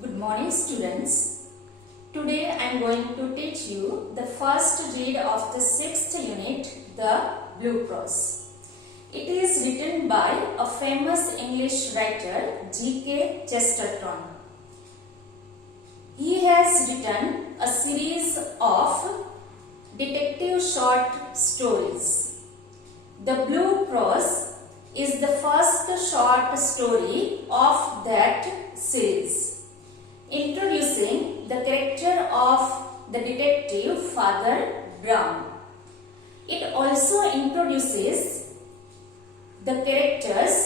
Good morning, students. Today I am going to teach you the first read of the 6th unit, The Blue Cross. It is written by a famous English writer, G.K. Chesterton. He has written a series of detective short stories. The Blue Cross is the first short story of that series, introducing the character of the detective Father Brown. It also introduces the characters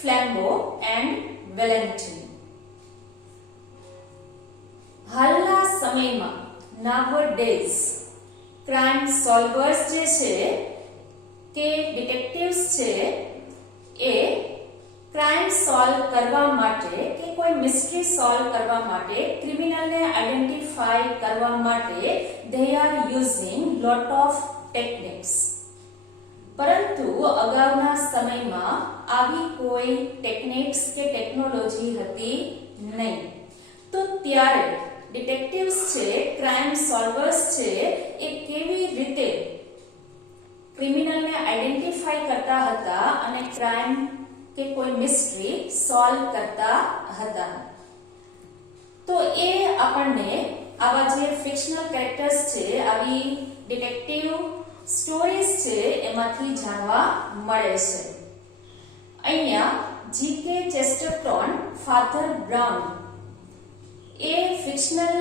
Flambeau and Valentine. હાલના સમયમાં nowadays crime solvers જે છે કે ડિટેક્ટિવ્સ છે એ crime solve કરવા માટે કે કોઈ મિસ્ટ્રી સોલ્વ કરવા માટે ક્રિમિનલને આઈડેન્ટિફાઈ કરવા માટે they are using lot of techniques. પરંતુ અગાઉના સમયમાં આવી કોઈ ટેકનિક્સ કે ટેકનોલોજી હતી નહીં. તો ત્યારે ડિટેક્ટિવ્સ છે, ક્રાઇમ સોલ્વર્સ છે, એ કેવી રીતે ક્રિમિનલને આઈડેન્ટિફાઈ કરતા હતા અને ક્રાઇમ કે કોઈ મિસ્ટ્રી સોલ્વ કરતા હતા. તો એ આપણને આવા જે ફિક્શનલ કેરેક્ટર્સ છે, આવી ડિટેક્ટિવ સ્ટોરીઝ છે, એમાંથી જાણવા મળે છે. અહીંયા જીકે ચેસ્ટરટન ફાધર બ્રાઉન એ ફિક્શનલ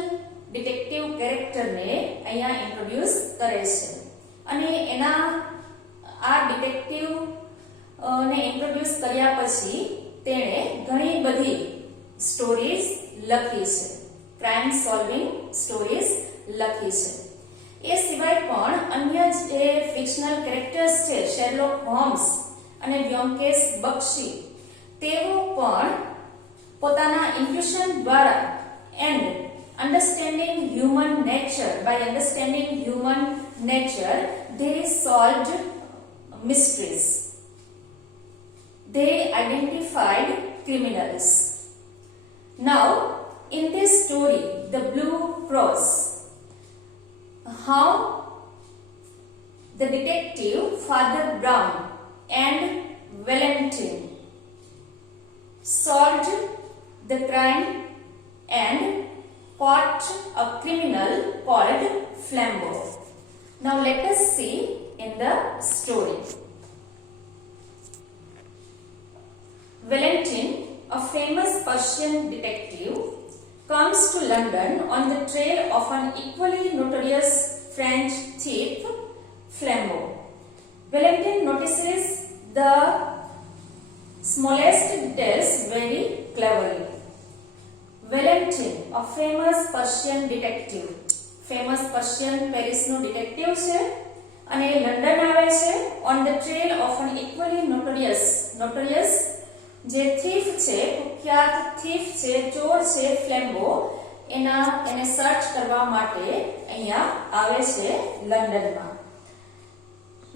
ડિટેક્ટિવ કેરેક્ટરને અહીંયા ઇન્ટ્રોડ્યુસ કરે છે અને એના આ ડિટેક્ટિવ ને ઇન્ટ્રોડ્યુસ કર્યા પછી તેણે ઘણી બધી સ્ટોરીઝ લખી છે, ક્રાઇમ સોલ્વિંગ સ્ટોરીઝ લખી છે. એ સિવાય પણ અન્ય જે ફિક્શનલ કેરેક્ટર્સ છે, શેરલોક હોમ્સ અને વ્યોમકેશ બક્ષી, તેઓ પણ પોતાના ઇન્ટ્યુશન દ્વારા and understanding human nature, by understanding human nature they solved mysteries, they identified criminals. Now in this story, The Blue Cross, how the detective Father Brown and Valentine solved the crime and caught a criminal called Flambeau. Now let us see in the story. Valentine, a famous Persian detective, comes to London on the trail of an equally notorious French thief, Flambeau. Valentine notices the smallest details very cleverly. Valentine, a famous Persian detective, famous Persian Paris no detective છે અને London આવે છે on the trail of an equally notorious જે thief છે, કુખ્યાત thief છે, ચોર છે, Flambeau, એને સર્ચ કરવા માટે અહીંયા આવે છે લંડનમાં.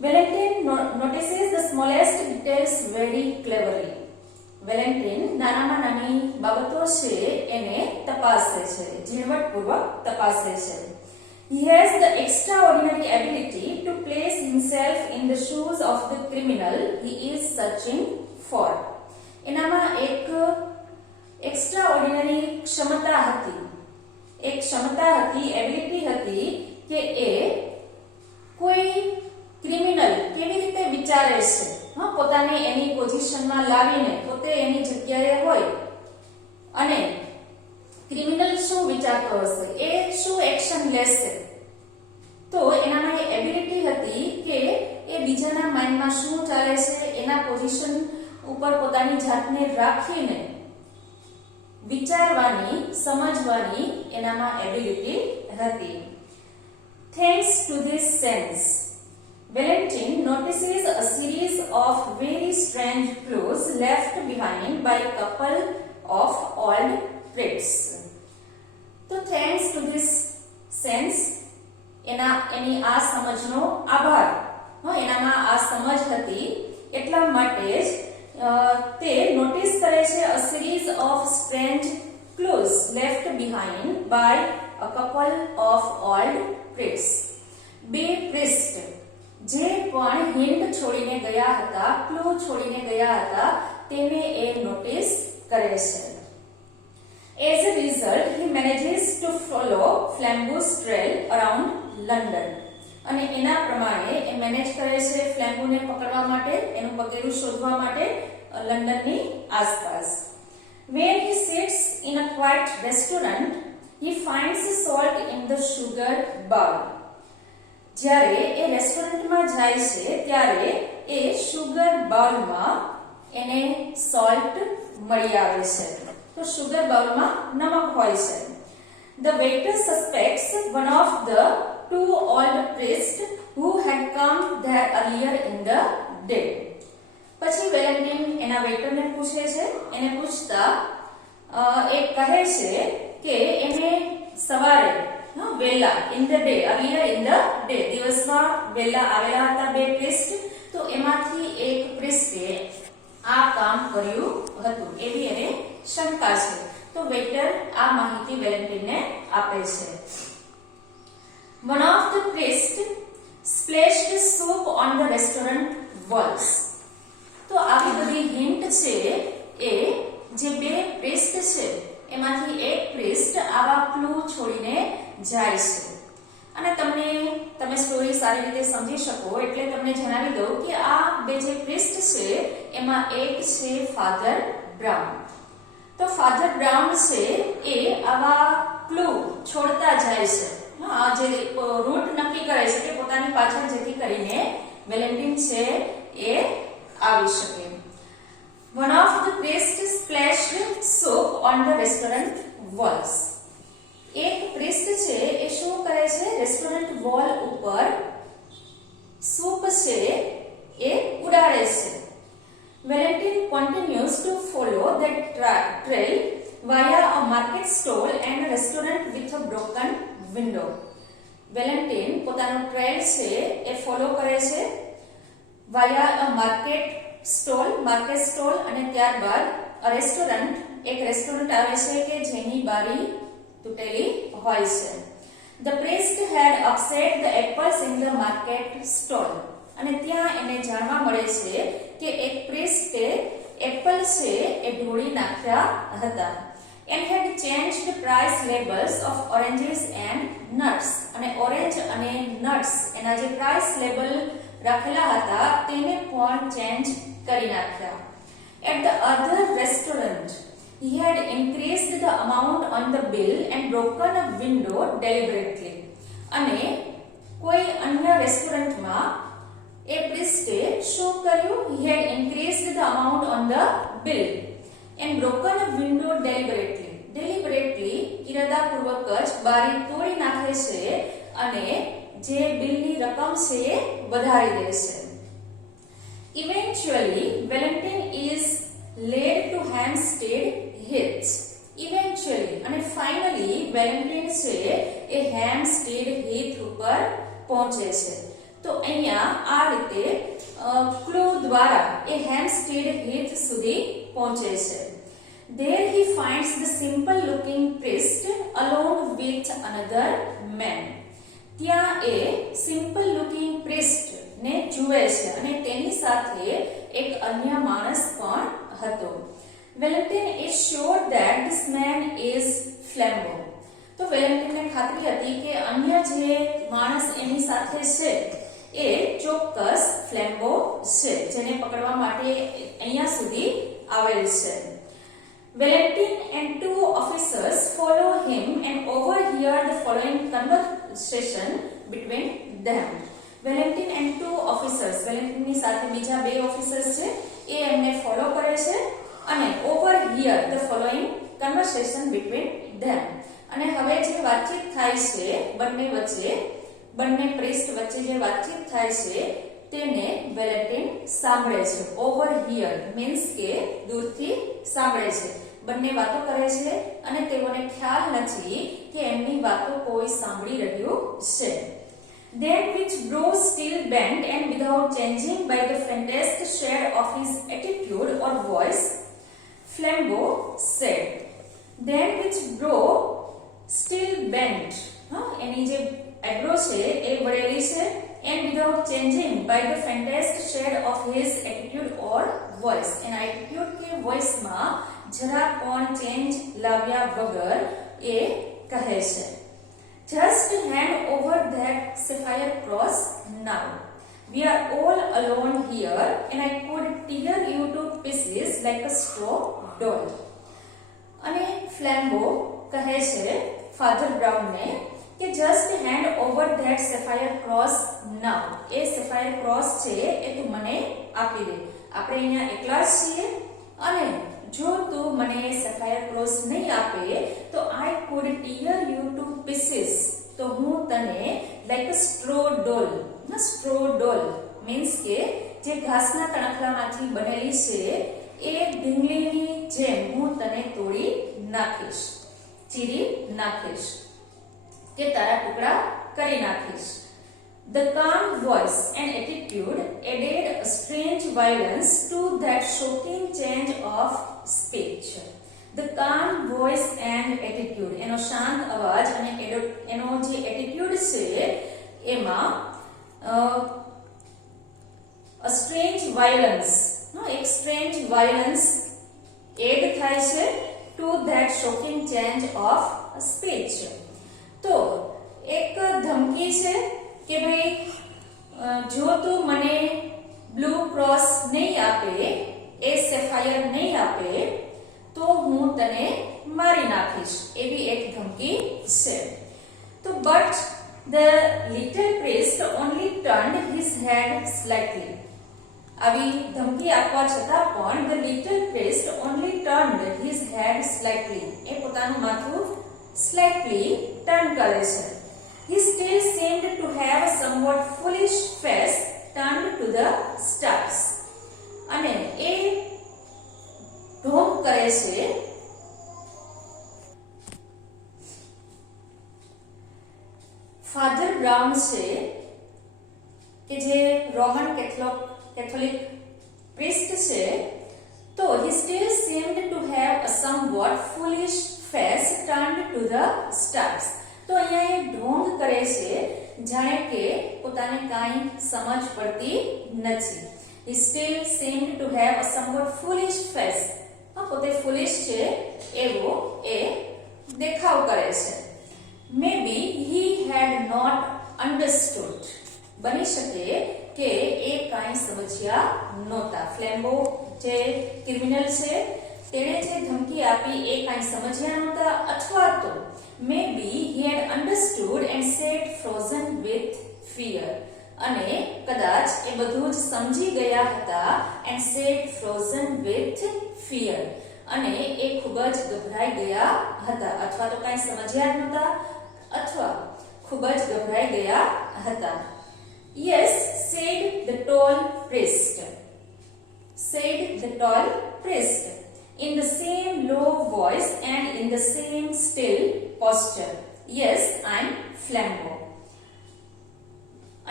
Valentine notices the smallest details very cleverly. Valentine નાનામાં નાની બાબતો છે એને તપાસે છે, ઝીણવટપૂર્વક તપાસે છે. He has the extraordinary ability to place himself in the shoes of the criminal he is searching for. એનામાં એક એક્સ્ટ્રાઓર્ડિનરી ક્ષમતા હતી, એક ક્ષમતા હતી, એબિલિટી હતી કે એ કોઈ ક્રિમિનલ કેવી રીતે વિચારે છે, પોતાને એની પોઝિશનમાં લાવીને પોતે એની જગ્યાએ હોય અને ક્રિમિનલ શું વિચારતો હશે, એ શું એક્શન લેશે. તો એનામાં એ એબિલિટી હતી કે એ બીજાના માઇન્ડમાં શું ચાલે છે, એના પોઝિશન ઉપર પોતાની જાતને રાખીને વિચારવાની, સમજવાની એનામાં એબિલિટી હતી. Thanks to this sense, Valentine notices a series of very strange clues left behind by a couple of old priests. So thanks to this sense, એની આ સમજનો આભાર, એનામાં આ સમજ હતી એટલા માટે જ તે નોટિસ કરે છે a series of strange clues left behind by a couple of old priests. બે priest જે પણ હિન્ટ છોડીને ગયા હતા, ક્લુ છોડીને ગયા હતા, તેને એ નોટિસ કરે છે. As a result, he manages to follow Flambeau's trail around London. અને એના પ્રમાણે એ મેનેજ કરે છે ફ્લેમ્બોને પકડવા માટે, એનું પગેરું શોધવા માટે લંડનની આસપાસ. When he sits in a quiet restaurant, he finds salt in the sugar bowl. જ્યારે એ રેસ્ટોરન્ટમાં જાય છે ત્યારે એ શુગર બાઉલમાં એને સોલ્ટ મળી આવે છે. તો શુગર બાઉલમાં નમક હોય છે. The waiter suspects one of the two old priests who had come there earlier in the day. પછી વેલેન્ટિન એના વેઇટરને પૂછે છે. એને પૂછતા એ કહે છે કે એને સવારે વેલા in the day, earlier in the day, દિવસમાં વેલા આવેલા હતા બે પ્રિસ્ટ, તો એમાંથી એક પ્રિસ્ટે આ કામ કર્યું હતું એવી એને શંકા છે. તો વેઇટર આ માહિતી વેલેન્ટિનને આપે છે. One of the priests splashed soup on the restaurant walls. તો આવી બધી હિન્ટ છે એ જે બે પ્રિસ્ટ છે એમાંથી એક પ્રિસ્ટ આવા ક્લુ છોડીને જાય છે. અને તમે સ્ટોરી સારી રીતે સમજી શકો એટલે તમને જણાવી દઉં કે આ બે જે પ્રિસ્ટ છે એમાં એક છે ફાધર બ્રાઉન. તો ફાધર બ્રાઉન છે એ આવા ક્લુ છોડતા જાય છે, જે રૂટ નક્કી કરે છે કે પોતાની પાછળ જેથી કરીને વેલેન્ટિન છે એ આવી શકે. One of the priests splashed soap on the restaurant walls. એક પ્રિસ્ટ છે એ શું કરે છે, રેસ્ટોરન્ટ વોલ ઉપર સૂપ છે એ ઉડાડે છે. Valentin continues to follow the trail via a market stall and a restaurant with a broken window. Valentin પોતાનો ટ્રેલ છે એ ફોલો કરે છે via a market stall અને ત્યારબાદ રેસ્ટોરન્ટ, એક રેસ્ટોરન્ટ આવે છે કે જેની બારી તૂટેલી હોય છે. The priest had upset the apples in the market stall. અને ત્યાં એને જાણવા મળે છે કે એક પ્રિસ્ટે એપલ છે એ ઢોળી નાખ્યા હતા. And had changed the price labels of oranges and nuts. અને ઓરેન્જ અને નટ્સ એના જે પ્રાઇસ લેબલ રાખેલા હતા તેને પણ ચેન્જ કરી નાખ્યા. At the other restaurant, he had increased the amount on the bill and broken a window deliberately. અને કોઈ અન્ય રેસ્ટોરન્ટમાં એ પ્રિસ્ટે શું કર્યું? He had increased the amount on the bill and broken a window deliberately. Deliberately ઇરાદાપૂર્વક જ બારી તોડી નાખે છે અને જે બિલની રકમ છે એ વધારી દે છે. Eventually, Valentin is led to Hampstead Heath. Eventually અને finally Valentin છે એ Hampstead Heath ઉપર પહોંચે છે. તો અહીંયા આ રીતે ક્લુ દ્વારા એ Hampstead Heath સુધી પહોંચે છે. There he finds the simple looking priest alone with another man. ત્યાં એ simple looking priest ને જુએ છે અને તેની સાથે એક અન્ય માણસ પણ હતો. Valentin is sure that this man is Flambeau. તો વેલેન્ટિનને ખાતરી હતી કે અન્ય જે માણસ એની સાથે છે એ ચોક્કસ ફ્લેમ્બો છે, જેને પકડવા માટે અહીંયા સુધી આવેલ છે. Valentin and two officers follow him and overhear the following conversation between them. Valentin and two officers, વેલેન્ટિનની સાથે બીજા બે ઓફિસર્સ છે એ એમને ફોલો કરે છે અને overhear the following conversation between them. અને હવે જે વાતચીત થાય છે બંને વચ્ચે, બંને પ્રિસ્ટ વચ્ચે જે વાતચીત થાય છે તેને વેલેન્ટિન સાંભળે છે. ઓવરહિયર મીન્સ કે દૂરથી સાંભળે છે. બંને વાતો કરે છે અને તેઓને ખ્યાલ નથી કે એમની વાતો કોઈ સાંભળી રહ્યું છે. Then with brow still bent and without changing by the faintest shade of his attitude or voice, Flambeau said, then which brow still bent. એની જે eyebrow છે એ વળેલી છે, and without changing by the faintest shade of his attitude or voice. એના attitude કે voice માં જરા પણ change લાવ્યા વગર એ કહે છે. Just hand over that sapphire cross now. We are all alone here and I could tear you to pieces like a straw doll. અને ફ્લેમ્બો કહે છે ફાધર બ્રાઉન ને કે just hand over that sapphire cross now. A sapphire cross છે એ તું મને આપી દે. આપણે અહીંયા એકલા જ છીએ અને જો તું મને સેફાયર ક્રોસ નહીં આપે તો I could tear you to pieces. તો હું તને like a straw doll. Straw doll means કે જે ઘાસના તણખલામાંથી બનેલી છે એ ઢીંગલીની જેમ હું તને તોડી નાખીશ, ચીરી નાખીશ, કે તારા ટુકડા કરી નાખીશ. The calm voice and attitude added a strange violence to that shocking change of speech. The calm voice and attitude, એનો શાંત અવાજ અને એનો જે એટીટ્યુડ છે એમાં a strange violence, એક strange violence add થાય છે to that shocking change of speech. તો એક ધમકી છે કે ભાઈ જો તું મને બ્લુ ક્રોસ નહીં આપે, એ સેફાયર નહીં આપે તો હું તને મારી નાખીશ, એવી એક ધમકી છે. તો but the little priest only turned his head slightly. આવી ધમકી આપવા છતાં પણ the little priest only turned his head slightly. એ પોતાનું માથું slightly turn કરે છે. He still seemed to have a somewhat foolish face turned to the stars. અને એ ઢોંગ કરે છે ફાધર બ્રાઉન છે કે જે રોમન કેથોલિક પ્રિસ્ટ છે. તો he still seemed to have a somewhat foolish face turned to the stars. તો અહીંયા એ ઢોંગ કરે છે જાણે કે પોતાને કાંઈ સમજ પડતી નથી. He still seemed to have a somewhat foolish face. પોતે foolish છે એવો એ દેખાવ કરે છે. Maybe he had not understood. બની શકે કે એ કાંઈ સમજ્યા નહોતા. ફ્લેમ્બો જે ક્રિમિનલ છે તેણે જે ધમકી આપી એ કાંઈ સમજ્યા નહોતા, અથવા તો maybe he had understood and sat frozen with fear. અને કદાચ એ બધું જ સમજી ગયા હતા and sat frozen with fear. અને એ ખૂબ જ ગભરાઈ ગયા હતા, અથવા તો કાંઈ સમજ્યા જ નહોતા અથવા ખૂબ જ ગભરાઈ ગયા હતા. Yes, said the tall priest. Said the tall priest in the same low voice and in the same still posture. Yes, I'm Flambeau.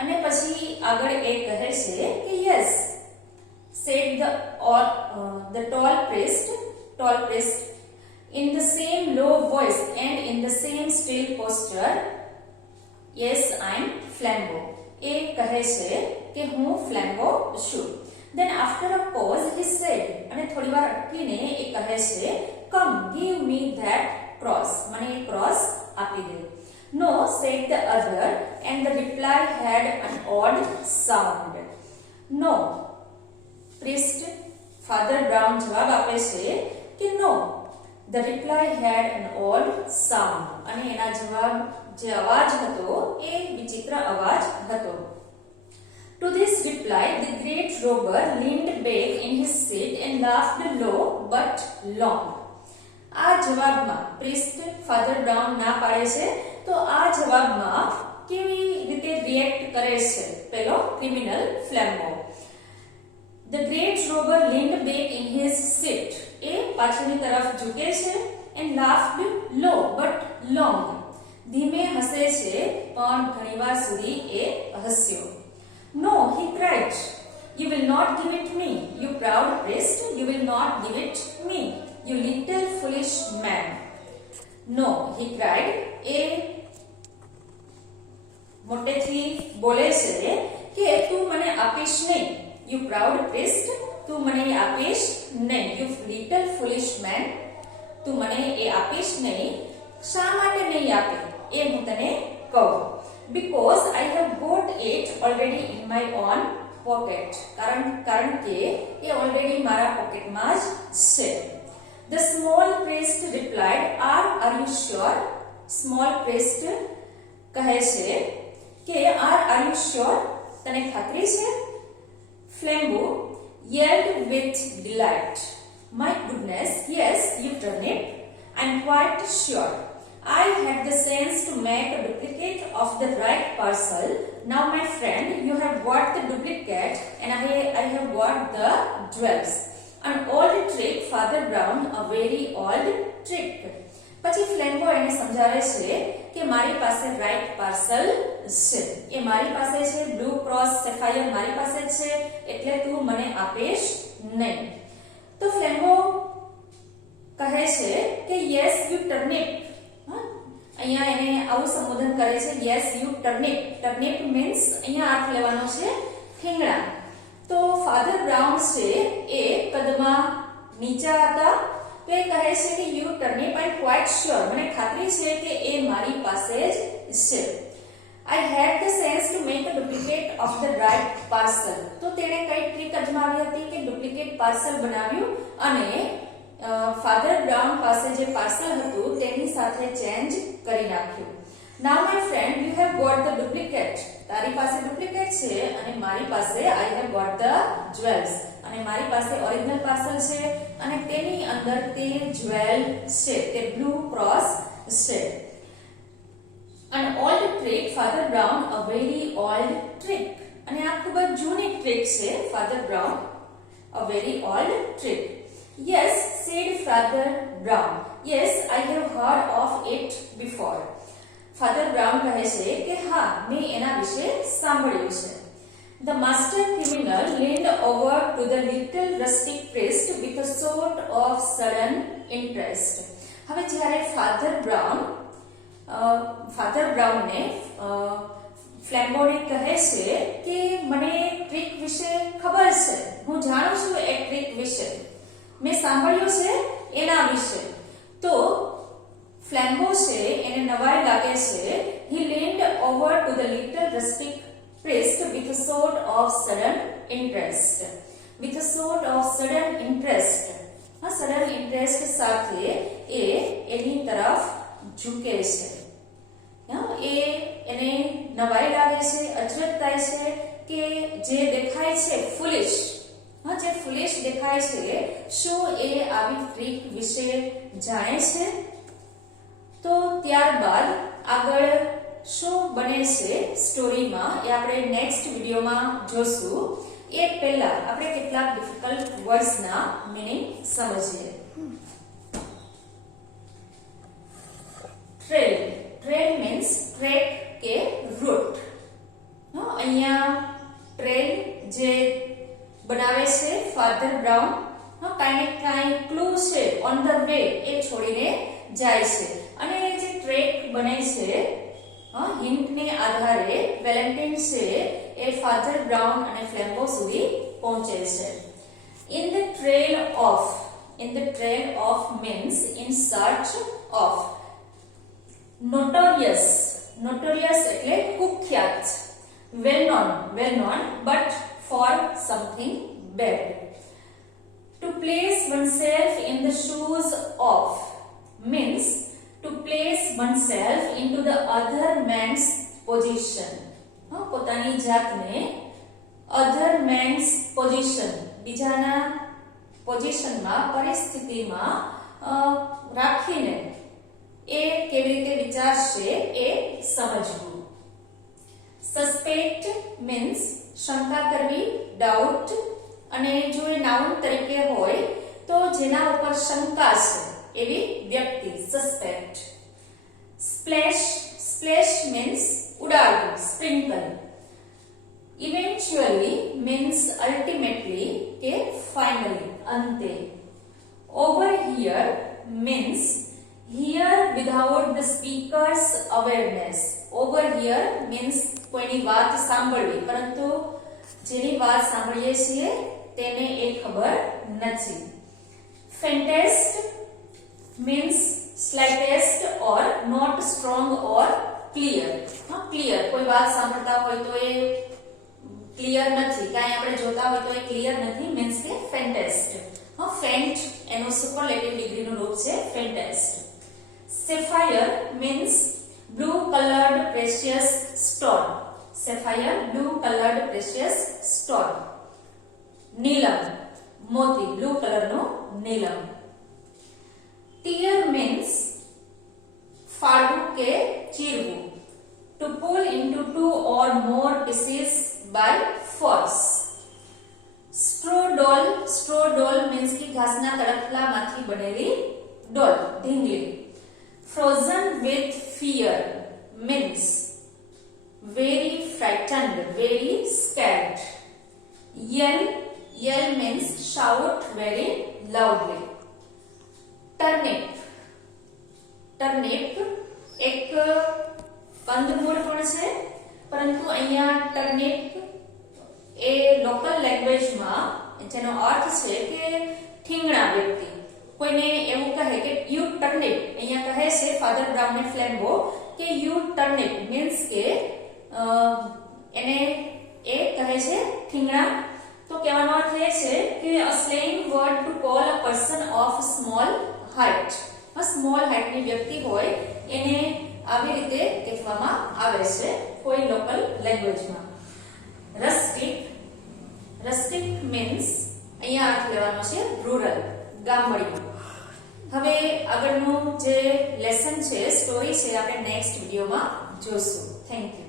અને પછી આગળ એ કહે છે કે yes, said the tall priest in the same low voice and in the same still posture. Yes, I'm Flambeau. એ કહે છે કે હું ફ્લેમ્બો છું. Then after a pause he said, અને થોડીવાર અટકીને એ કહે છે come give me that cross. મને એ ક્રોસ આપી દે. No, said the other, and the reply had an odd sound. No. Priest Father Brown જવાબ આપે છે કે no. The reply had an odd sound. અને એના જવાબ જે અવાજ હતો એ વિચિત્ર અવાજ હતો. To this reply the great robber leaned back in his seat and laughed low but long. આ જવાબમાં પ્રિસ્ટ ફાધર બ્રાઉન ના પાડે છે તો આ જવાબમાં કેવી રીતે રિએક્ટ કરે છે પેલો criminal Flambeau. The great robber leaned back in his seat. એ પાછળની તરફ ઝૂકે છે and laughed low but long. ધીમે હસે છે પણ ઘણીવાર સુધી એ હસ્યો. No, he cried. You will not give it me, you proud priest. You will not give it me, you little foolish man. No, he cried. એ મોટેથી બોલે છે કે તું મને આપીશ નહીં. You proud priest, તું મને આપીશ નહીં. You little foolish man, તું મને એ આપીશ નહીં. શા માટે નહીં આપે એ હું તને કહું. Because I have got it already in my own pocket. કારણ કે એ ઓલરેડી મારા પોકેટમાં જ છે. The small priest replied, Are you sure? Small priest કહે છે કે are you sure? તને ખાતરી છે? Flambeau yelled with delight. My goodness, yes, you turnip. I'm quite sure. I had the sense to make a duplicate of the right parcel. Now, my friend, you have got the duplicate and I have got the jewels. An old trick, Father Brown, a very old trick. પછી ફ્લેમ્બો એને સમજાવે છે કે મારી પાસે right parcel છે. એ મારી પાસે છે. બ્લુ ક્રોસ સેફાયર મારી પાસે છે, એટલે તું મને આપીશ નહીં. તો ફ્લેમ્બો કહે છે કે યસ યુ ટર્નિપ. અહીંયા એને આવું સંબોધન કરે છે, યસ યુ ટર્નિપ. ટર્નિપ મીન્સ અહીંયા અર્થ લેવાનો છે ઠીંગણા. તો ફાધર બ્રાઉન છે એ કદમાં નીચા હતા. તો એ કહે છે કે યુ ટર્નિપ આઈ ક્વાઇટ શ્યોર, મને ખાતરી છે કે એ મારી પાસે જ છે. I had the sense to make a duplicate of the right parcel. તો તેણે કઈ ટ્રીક અજમાવી હતી કે ડુપ્લિકેટ પાર્સલ બનાવ્યું અને ફાધર બ્રાઉન પાસે જે પાર્સલ હતું તેની સાથે ચેન્જ કરી નાખ્યું. Now my friend, you have got the duplicate. તારી પાસે ડુપ્લિકેટ છે અને મારી પાસે I have got the jewels. અને મારી પાસે ઓરિજિનલ પાર્સલ છે અને તેની અંદર તે જ્વેલ છે, તે બ્લુ ક્રોસ છે. An old trick, Father Brown, a very old trick. અને આ ખૂબ જ જૂની ટ્રીક છે, Father Brown, a very old trick. Yes, said Father Brown. Yes, I have heard of it before. Father Brown કહે છે કે હા, મેં એના વિશે સાંભળ્યું છે. The master criminal leaned over to the little rustic priest with a sort of sudden interest. હવે જ્યારે ફાધર બ્રાઉનને ફ્લેમ્બોને કહે છે કે મને ટ્રીક વિશે ખબર છે, હું જાણું છું એ ટ્રીક વિશે, મેં સાંભળ્યું છે એના વિશે. તો ફ્લેમ્બો છે એને નવાઈ લાગે છે. He leaned over to the little rustic priest with a sort of sudden interest. With a sort of sudden interest. Sudden interest સાથે એ એની તરફ ઝૂકે છે. એ એને નવાઈ લાગે છે, અચરજ થાય છે કે જે દેખાય છે ફુલિશ, જે ફુલિશ દેખાય છે, શું એ આવી ટ્રીક વિશે જાણે છે? તો ત્યારબાદ આગળ શું બને છે સ્ટોરીમાં એ આપણે નેક્સ્ટ વિડીયોમાં જોશું. એ પહેલા આપણે કેટલાક ડિફિકલ્ટ વર્ડ્સના મીનિંગ સમજીએ. ટ્રેલ. ટ્રેલ મીન્સ ટ્રેક કે રૂટ. અહીંયા ટ્રેલ જે બનાવે છે ફાધર બ્રાઉન, કાંઈ ક્લુ છે ઓન ધ વે એ છોડીને જાય છે અને જે ટ્રેક બને છે હિન્ટને આધારે વેલેન્ટાઇન છે એ ફાધર બ્રાઉન અને ફ્લેમ્બો સુધી પહોંચે છે. In the trail of means in search of. Notorious એટલે કુખ્યાત. Well known but for something bad. To place oneself in the shoes of means to place oneself into the other man's position. પોતાની જાતને other man's position, બીજાના પોઝિશનમાં, પરિસ્થિતિમાં રાખીને એ કેવી રીતે વિચારશે એ સમજવું. Suspect means શંકા કરવી, ડાઉટ. અને જો એ નાઉન તરીકે હોય તો જેના ઉપર શંકા છે એવી વ્યક્તિ, સસ્પેક્ટ. Splash means ઉડાડવું, સ્પ્રિંકલ. Eventually means ultimately કે finally, અંતે. Over here means here without promote the speaker's awareness. Overhear means કોઈની વાત સાંભળવી, પરંતુ જેની વાત સાંભળીએ છીએ તેને એ ખબર નથી. Faintest means slightest or not strong or clear. Clear, કોઈ વાત સાંભળતા હોય તો એ ક્લિયર નથી, કાંઈ આપણે જોતા હોય તો એ ક્લિયર નથી, મીન્સ કે faintest. ફેન્ટ એનું સુપરલેટિવ ડિગ્રીનું રૂપ છે faintest. Sapphire means blue colored precious stone. Sapphire, blue colored precious stone. નીલમ, મોતી, blue color નું નીલમ. Tear means ફાડવું કે ચીરવું. To pull into two or more pieces by force. Straw doll means કે ઘાસના તડકલામાંથી બનેલી ડોલ, ઢીંગલી. Frozen with fear means very frightened, very scared. Yell means shout very loudly. Turnip એક કંદમૂળ પણ છે, પરંતુ અહીંયા turnip એ લોકલ લેંગ્વેજમાં જેનો અર્થ છે કે ઠીંગણા વ્યક્તિ. કોઈને એવું કહે કે યુ ટર્નિપ, અહીંયા કહે છે ફાધર બ્રાઉન ને ફ્લેમ્બો કે યુ ટર્નિપ મીન્સ કે એને એ કહે છે ઠીંગણા. તો કહેવાનો અર્થ એ છે કે a slang word to call a person of small height. Small હાઇટની વ્યક્તિ હોય એને આવી રીતે કહેવામાં આવે છે કોઈ લોકલ લેંગ્વેજમાં. રસ્ટિક મીન્સ અહીંયા અર્થ લેવાનો છે રૂરલ, ગામડિયું. હવે આગળનું જે લેસન છે, સ્ટોરી છે, આપણે નેક્સ્ટ વિડીયોમાં જોશું. Thank you.